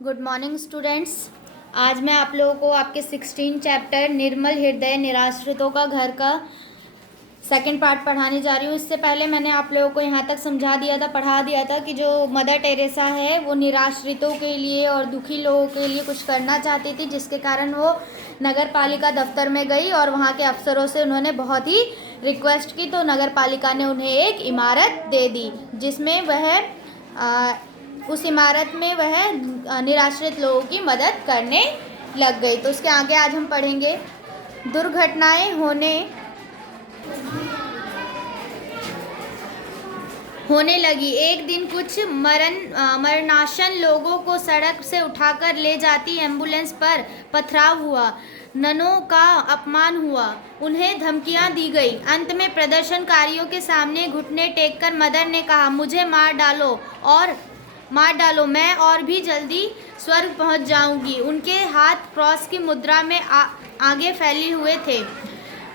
Good morning students. आज मैं आप लोगों को आपके 16 चैप्टर निर्मल हृदय निराश्रितों का घर का सेकंड पार्ट पढ़ाने जा रही हूँ। इससे पहले मैंने आप लोगों को यहाँ तक समझा दिया था, पढ़ा दिया था कि जो मदर टेरेसा है वो निराश्रितों के लिए और दुखी लोगों के लिए कुछ करना चाहती थी, जिसके कारण वो नगर पालिका दफ्तर में गई और वहाँ के अफसरों से उन्होंने बहुत ही रिक्वेस्ट की। तो नगर पालिका ने उन्हें एक इमारत दे दी, जिसमें उस इमारत में वह निराश्रित लोगों की मदद करने लग गई। तो उसके आगे आज हम पढ़ेंगे। दुर्घटनाएं होने लगी। एक दिन कुछ मरणासन लोगों को सड़क से उठाकर ले जाती एम्बुलेंस पर पथराव हुआ। ननों का अपमान हुआ, उन्हें धमकियां दी गई। अंत में प्रदर्शनकारियों के सामने घुटने टेककर मदर ने कहा, मुझे मार डालो, मैं और भी जल्दी स्वर्ग पहुंच जाऊंगी। उनके हाथ क्रॉस की मुद्रा में आगे फैले हुए थे।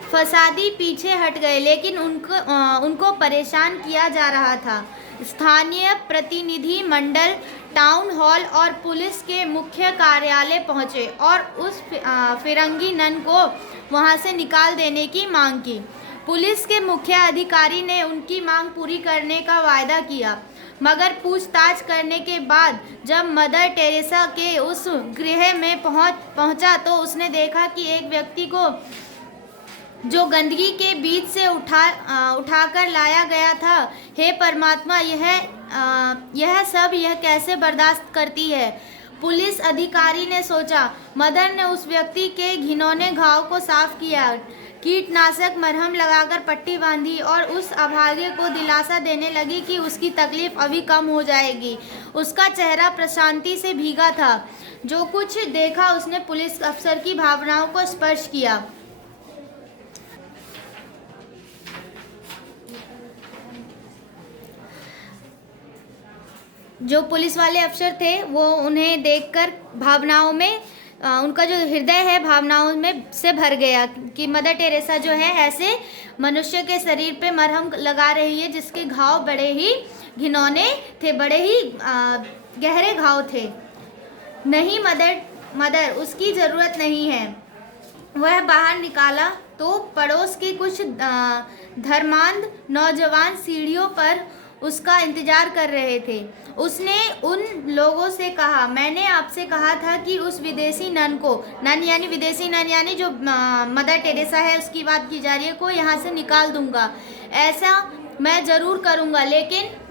फसादी पीछे हट गए, लेकिन उनको परेशान किया जा रहा था। स्थानीय प्रतिनिधि मंडल, टाउन हॉल और पुलिस के मुख्य कार्यालय पहुंचे और उस फिरंगी नन को वहां से निकाल देने की मांग की। पुलिस के मुख्य अधिकारी ने उनकी मांग पूरी करने का वायदा किया, मगर पूछताछ करने के बाद जब मदर टेरेसा के उस गृह में पहुंचा तो उसने देखा कि एक व्यक्ति को जो गंदगी के बीच से उठाकर लाया गया था। हे परमात्मा, यह कैसे बर्दाश्त करती है? पुलिस अधिकारी ने सोचा। मदर ने उस व्यक्ति के घिनौने घाव को साफ किया, कीटनाशक मरहम लगाकर पट्टी बांधी और उस अभागे को दिलासा देने लगी कि उसकी तकलीफ अभी कम हो जाएगी। उसका चेहरा प्रशांति से भीगा था। जो कुछ देखा उसने पुलिस अफसर की भावनाओं को स्पर्श किया। जो पुलिस वाले अफसर थे वो उन्हें देखकर भावनाओं में उनका जो हृदय है भावनाओं में से भर गया कि मदर टेरेसा जो है ऐसे मनुष्य के शरीर पे मरहम लगा रही है जिसके घाव बड़े ही घिनौने थे, बड़े ही गहरे घाव थे। नहीं मदर, उसकी ज़रूरत नहीं है। वह बाहर निकाला तो पड़ोस के कुछ धर्मांध नौजवान सीढ़ियों पर उसका इंतजार कर रहे थे। उसने उन लोगों से कहा, मैंने आपसे कहा था कि उस विदेशी नन को, विदेशी नन यानी जो मदर टेरेसा है उसकी बात की जा रही है, को यहाँ से निकाल दूंगा। ऐसा मैं ज़रूर करूँगा, लेकिन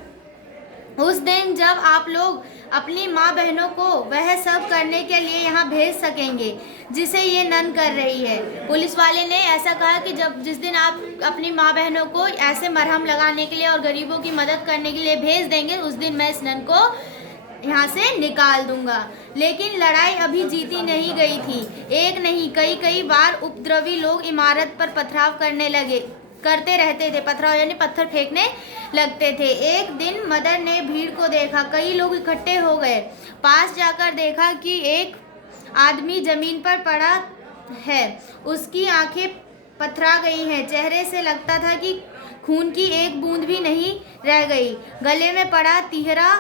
उस दिन जब आप लोग अपनी माँ बहनों को वह सब करने के लिए यहाँ भेज सकेंगे जिसे ये नन कर रही है। पुलिस वाले ने ऐसा कहा कि जिस दिन आप अपनी माँ बहनों को ऐसे मरहम लगाने के लिए और गरीबों की मदद करने के लिए भेज देंगे, उस दिन मैं इस नन को यहाँ से निकाल दूंगा। लेकिन लड़ाई अभी जीती नहीं गई थी। एक नहीं कई बार उपद्रवी लोग इमारत पर पथराव करते रहते थे। पथराव यानी पत्थर फेंकने लगते थे। एक दिन मदर ने भीड़ को देखा, कई लोग इकट्ठे हो गए। पास जाकर देखा कि एक आदमी जमीन पर पड़ा है। उसकी आंखें पथरा गई हैं। चेहरे से लगता था कि खून की एक बूंद भी नहीं रह गई। गले में पड़ा तिहरा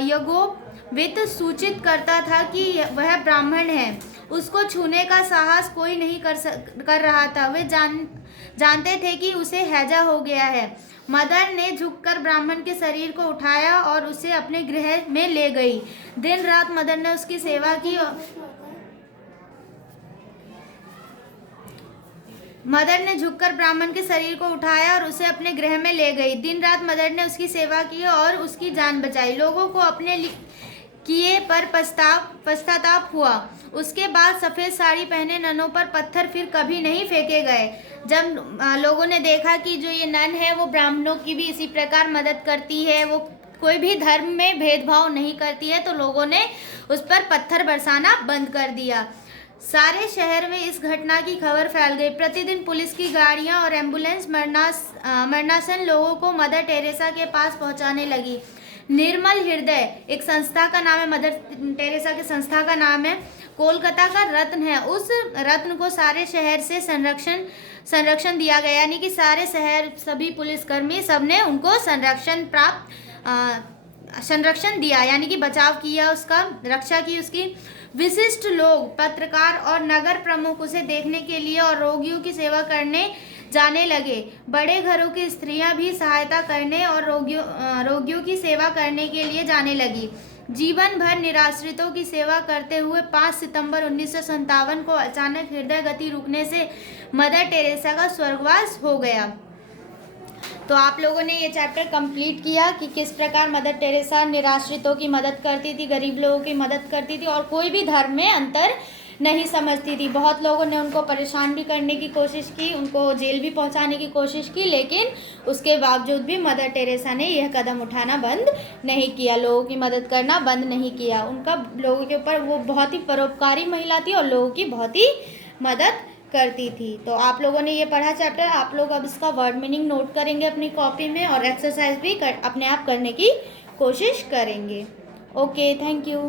यज्ञोपवीत सूचित करता था कि वह ब्राह्मण है। उसको छूने का साहस कोई नहीं कर रहा था। वे जानते थे कि उसे हैजा हो गया है। मदर ने झुककर ब्राह्मण के शरीर को उठाया और उसे अपने गृह में ले गई। दिन रात मदर ने उसकी सेवा की। मदर ने झुककर ब्राह्मण के शरीर को उठाया और उसे अपने गृह में ले गई। दिन रात मदर ने उसकी सेवा की और उसकी जान बचाई। लोगों को अपने किए पर पश्चाताप हुआ। उसके बाद सफ़ेद साड़ी पहने ननों पर पत्थर फिर कभी नहीं फेंके गए। जब लोगों ने देखा कि जो ये नन है वो ब्राह्मणों की भी इसी प्रकार मदद करती है, वो कोई भी धर्म में भेदभाव नहीं करती है, तो लोगों ने उस पर पत्थर बरसाना बंद कर दिया। सारे शहर में इस घटना की खबर फैल गई। प्रतिदिन पुलिस की गाड़ियां और एम्बुलेंस मरणासन लोगों को मदर टेरेसा के पास पहुंचाने लगी। निर्मल हृदय एक संस्था का नाम है, मदर टेरेसा की संस्था का नाम है। कोलकाता का रत्न है। उस रत्न को सारे शहर से संरक्षण दिया गया, यानी कि सारे शहर, सभी पुलिसकर्मी, सबने उनको संरक्षण प्राप्त संरक्षण दिया, यानी कि बचाव किया, उसका रक्षा की उसकी। विशिष्ट लोग, पत्रकार और नगर प्रमुख उसे देखने के लिए और रोगियों की सेवा करने जाने लगे। बड़े घरों की स्त्रियां भी सहायता करने और रोगियों की सेवा करने के लिए जाने लगी। जीवन भर निराश्रितों की सेवा करते हुए 5 सितंबर 1957 को अचानक हृदय गति रुकने से मदर टेरेसा का स्वर्गवास हो गया। तो आप लोगों ने ये चैप्टर कंप्लीट किया कि किस प्रकार मदर टेरेसा निराश्रितों की मदद करती थी, गरीब लोगों की मदद करती थी और कोई भी धर्म में अंतर नहीं समझती थी। बहुत लोगों ने उनको परेशान भी करने की कोशिश की, उनको जेल भी पहुंचाने की कोशिश की, लेकिन उसके बावजूद भी मदर टेरेसा ने यह कदम उठाना बंद नहीं किया, लोगों की मदद करना बंद नहीं किया। उनका लोगों के ऊपर, वो बहुत ही परोपकारी महिला थी और लोगों की बहुत ही मदद करती थी। तो आप लोगों ने ये पढ़ा चैप्टर, आप लोग अब इसका वर्ड मीनिंग नोट करेंगे अपनी कॉपी में और एक्सरसाइज भी अपने आप करने की कोशिश करेंगे। Okay, thank you.